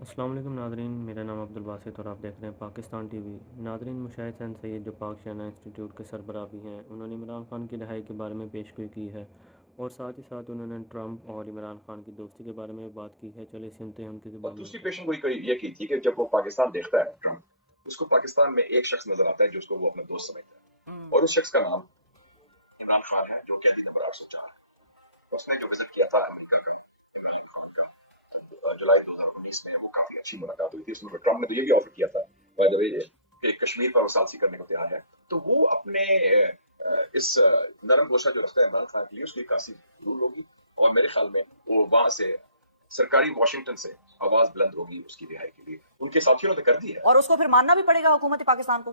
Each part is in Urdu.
السلام علیکم ناظرین، میرا نام عبدالباسط اور آپ دیکھ رہے ہیں پاکستان ٹی وی۔ ناظرین، مشاہد حسین سید جو پاک شانہ انسٹیٹیوٹ کے سربراہ بھی ہیں، انہوں نے عمران خان کی رہائی کے بارے میں پیشگوئی کی ہے اور ساتھ ہی ساتھ انہوں نے ٹرمپ اور عمران خان کی دوستی کے بارے میں بات کی ہے۔ چلیے سنتے ہیں ان کی اور زبانی دوسری میں۔ پیشن گوئی یہ کی تھی کہ جب وہ پاکستان دیکھتا ہے ٹرمپ، اس کو پاکستان میں ایک شخص نظر آتا ہے جو اس کو وہ اپنا دوست سمجھتا ہے، اور اس شخص کا نام عمران خان ہے، جو قیدی نمبر 804 ہے۔ اس نے جو وزٹ کیا تھا امریکہ کا عمران خان کا جولائی 2019 میں، وہ کافی اچھی ملاقات ہوئی تھی۔ اس میں ٹرمپ نے تو یہ بھی آفر کیا تھا بائی دا وے کہ کشمیر پر وہ ثالثی کرنے کو تیار ہے، تو وہ اپنے اس نرم گوشہ جو رکھتا ہے عمران خان کے لیے، اس کی کافی ضرور ہوگی، اور میرے خیال میں وہ وہاں سے سرکاری واشنگٹن سے آواز بلند ہوگی اس کی رہائی کے لیے۔ ان کے ساتھیوں نے تو کر دی ہے، اور اس کو پھر ماننا بھی پڑے گا حکومت پاکستان کو۔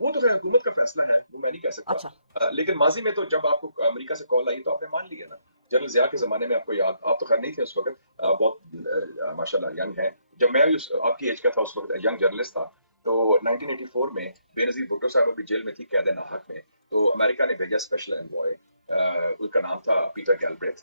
وہ تو حکومت کا فیصلہ ہے، وہ میں نہیں کہہ سکتا۔ اچھا، لیکن ماضی میں تو جب آپ کو امریکہ سے کال آئی تو آپ نے مان لیا نا۔ جنرل ضیاء کے زمانے میں آپ کو یاد، آپ تو خیر نہیں تھے اس وقت، بہت ماشاءاللہ ینگ ہیں، جب میں بھی آپ کی ایج کا تھا اس وقت، ینگ جرنلسٹ تھا، تو 1984 میں بے نظیر بھٹو صاحب ابھی جیل میں تھی قید ناحق میں، تو امریکہ نے بھیجا اسپیشل انوائے، اس کا نام تھا پیٹر گیلبریتھ،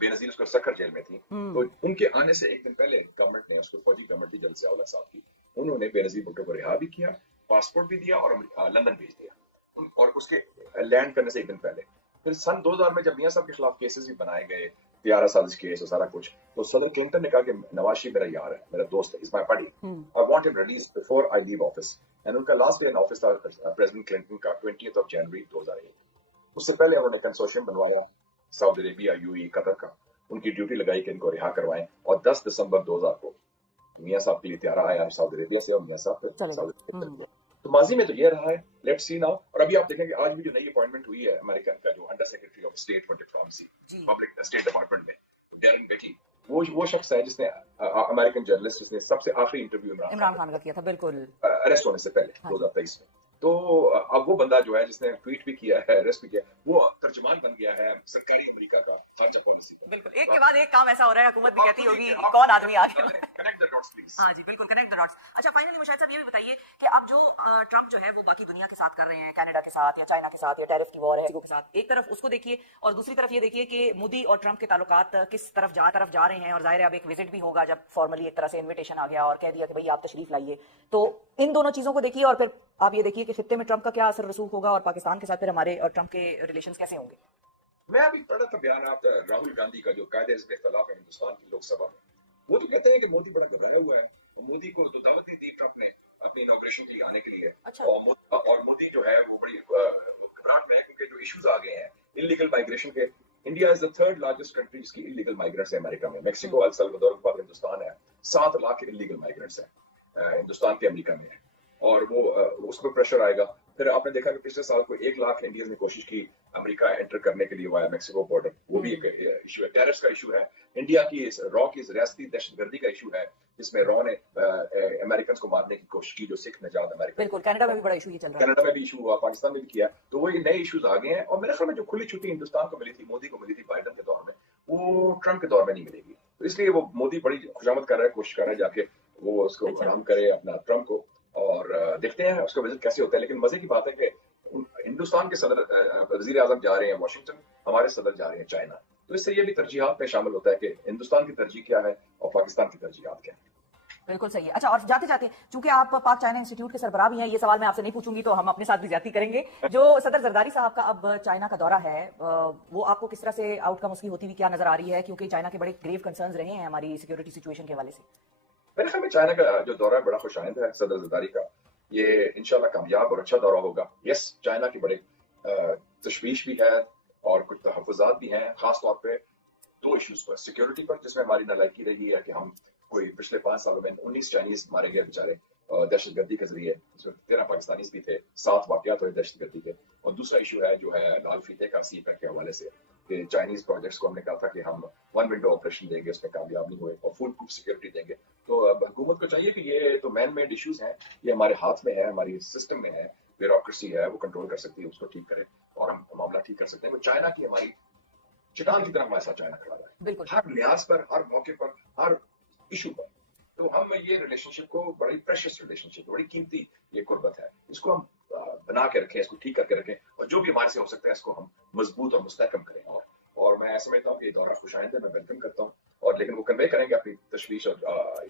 بے نظیر اس کو سکر جیل میں تھی، تو ان کے آنے سے ایک دن پہلے گورنمنٹ نے، اس کو فوجی گورنمنٹ تھی جنرل ضیاء الحق صاحب کی، انہوں نے بے نظیر بھٹو کو رہا بھی کیا، پاسپورٹ بھی دیا، اور لندن بھیج دیا، اور اس کے لینڈ کرنے سے ایک دن پہلے۔ پھر سن 2000 میں جب میاں صاحب کے خلاف کیسز بھی بنائے گئے، 11 سازش کیس اور سارا کچھ، تو صدر کلنٹن نے کہا کہ نواز شریف میرا یار ہے، میرا دوست ہے، از مائی بڈی، I want him released before I leave office. And ان کا لاسٹ ڈے ان آفس تھا پریزیڈنٹ کلنٹن کا 20 جنوری 2001۔ اس سے پہلے انہوں نے کنسورشیم بنوایا سعودی عربیہ، یو اے، قطر کا، ان کی ڈیوٹی لگائی کہ ان کو رہا کروائیں، اور 10 دسمبر 2000 کو میاں صاحب کے لیے تیارہ آیا سعودی عربیہ سے، اور میاں صاحب پھر سعودی عربیہ چلے گئے۔ تو ماضی میں تو یہ رہا ہے، لیٹ سی ناؤ۔ اور ابھی آپ دیکھیں کہ آج بھی جو نئی اپوائنٹمنٹ ہوئی ہے امریکن کا، جو under secretary of state for diplomacy public state department میں، ڈیرن بیٹی، وہ شخص ہے جس نے امریکن جرنلسٹ، جس نے سب سے آخری انٹرویو عمران خان کا کیا تھا، بالکل اریسٹ ہونے سے پہلے 2023 میں۔ تو اب وہ بندہ جو ہے جس نے ٹویٹ بھی کیا ہے، اریسٹ بھی کیا، وہ ترجمان بن گیا ہے سرکاری امریکہ کا خارجہ پالیسی کا۔ بالکل ایک کے بعد ایک کام ایسا ہو رہا ہے، حکومت بھی کہتی ہوگی کون آدمی آ گیا۔ Connect the dots, please. ہاں جی بالکل، کنیکٹ دا ڈاٹس۔ اچھا فائنلی مشاہد صاحب یہ بھی بتائیے کہ اب جو ٹرمپ جو ہے وہ باقی دنیا کے ساتھ کر رہے ہیں، کینیڈا کے ساتھ یا چائنا کے ساتھ یا ٹیرف کی وار ہے کے ساتھ، ایک طرف اس کو دیکھیے اور دوسری طرف یہ دیکھیے کہ مودی اور ٹرمپ کے تعلقات کس طرف جا رہے ہیں، اور ظاہر ہے اب ایک وزٹ بھی ہوگا جب فارملی ایک طرح سے انویٹیشن آ گیا اور کہہ دیا کہ بھئی آپ تشریف لائیے، تو ان دونوں چیزوں کو دیکھیے اور پھر آپ یہ دیکھیے کہ خطے میں ٹرمپ کا کیا اثر رسوخ ہوگا اور پاکستان کے ساتھ پھر ہمارے اور ٹرمپ کے ریلیشنز کیسے ہوں گے۔ میں ابھی پڑھا تھا بیانات راہل گاندھی کا، جو قائد حزب اختلاف ہے ہندوستان کی لوک سبھا میں، وہ تو کہتے ہیں کہ مودی بڑا گھبرایا ہوا ہے، اور مودی کو تو دعوت نہیں دی ٹرمپ نے اپنی انوگریشن کے لیے آنے کے لیے، اور مودی جو ہے وہ بڑی گھبراہٹ میں ہے، کیونکہ جو ایشوز آ گئے ہیں انلیگل مائگریشن کے۔ India is the third largest country جس کی انلیگل مائگرینٹس ہے امریکہ میں، میکسیکو، السلوادور کے بعد ہندوستان ہے، 7 لاکھ انلیگل مائگرینٹس ہیں ہندوستان کے امریکہ میں ہے، اور وہ اس میں پریشر آئے گا۔ پھر آپ نے دیکھا کہ پچھلے سال کو 1 لاکھ انڈینز نے کوشش کی امریکہ انٹر کرنے کے لیے وایا میکسیکو بارڈر، وہ بھی ایک ایشو ہے۔ ٹیررس کا ایشو ہے، انڈیا کی را کی ریاستی دہشت گردی کا ایشو ہے، جس میں را نے امریکنز کو مارنے کی کوشش کی، جو سکھ نجات امریکہ، بالکل کینیڈا میں بھی بڑا ایشو یہ چل رہا ہے، کینیڈا میں بھی ایشو ہوا، پاکستان میں بھی کیا، تو وہ یہ نئے ایشوز آ گئے ہیں، اور میرے خیال میں جو کھلی چھٹی ہندوستان کو ملی تھی، مودی کو ملی تھی بائیڈن کے دور میں، وہ ٹرمپ کے دور میں نہیں ملے گی، تو اس لیے وہ مودی بڑی خوشامد کر رہا ہے، کوشش کر رہا ہے جا کے وہ اس کو آرام کرے اپنا ٹرمپ کو، اور دیکھتے ہیں اس کا وزٹ کیسے ہوتا ہے۔ لیکن مزے کی بات ہے کہ ہندوستان کے صدر وزیر اعظم جا رہے ہیں واشنگٹن، ہمارے صدر جا رہے ہیں چائنا، تو اس سے یہ بھی ترجیحات میں شامل ہوتا ہے کہ ہندوستان کی ترجیح کیا ہے اور پاکستان کی ترجیحات کیا ہے۔ بالکل صحیح ہے۔ اچھا اور جاتے جاتے چونکہ آپ پاک چائنا انسٹیٹیوٹ کے سربراہ بھی ہیں، یہ سوال میں آپ سے نہیں پوچھوں گی تو ہم اپنے ساتھ بھی زیادتی کریں گے، جو صدر زرداری صاحب کا اب چائنا کا دورہ ہے، وہ آپ کو کس طرح سے آؤٹ کم اس کی ہوتی ہوئی کیا نظر آ رہی ہے، کیونکہ چائنا کے بڑے گریو کنسرنز رہے ہیں ہماری سیکورٹی سچویشن کے حوالے سے۔ میرے خیال میں چائنا کا جو دورہ ہے بڑا خوش آئند ہے صدر زرداری کا، یہ انشاءاللہ کامیاب اور اچھا دورہ ہوگا۔ یس، چائنا کی بڑے تشویش بھی ہے اور کچھ تحفظات بھی ہیں، خاص طور پہ 2 ایشوز پر، سیکورٹی پر، جس میں ہماری نالائکی رہی ہے کہ ہم کوئی پچھلے 5 سالوں میں 19 چائنیز مارے گئے بیچارے دہشت گردی کے ذریعے، اس میں 13 پاکستانیز بھی تھے، 7 واقعات ہوئے دہشت گردی کے۔ اور دوسرا ایشو ہے جو ہے لال فیتے کا سی پیک کے حوالے سے، کہ چائنیز پروجیکٹس کو ہم نے کہا تھا کہ ہم 1 ونڈو آپریشن دیں گے، اس میں کامیاب نہیں ہوئے، اور فل پروف سیکورٹی دیں گے۔ تو اب حکومت کو چاہیے کہ یہ تو مین میڈ ایشوز ہیں، یہ ہمارے ہاتھ میں ہے، ہماری سسٹم میں ہے، بیوروکریسی ہے، وہ کنٹرول کر سکتی ہے، اس کو ٹھیک کرے اور ہم معاملہ ٹھیک کر سکتے ہیں۔ وہ چائنا کی ہماری چٹان کی طرح ہمارے ساتھ چائنا کھڑا ہے، بالکل ہر لحاظ پر، ہر موقع پر، ہر ایشو پر۔ تو ہم یہ ریلیشن شپ کو بڑی پریشس ریلیشن شپ، بڑی قیمتی یہ قربت ہے، اس کو ہم بنا کے رکھیں، اس کو ٹھیک کر کے رکھیں، اور جو بھی ہمارے سے ہو سکتا ہے اس کو ہم مضبوط اور مستحکم کریں۔ اور میں سمجھتا ہوں کہ یہ دورہ خوش آئند ہے، میں ویلکم کرتا ہوں، اور لیکن وہ کنوے کریں گے اپنی تشویش اور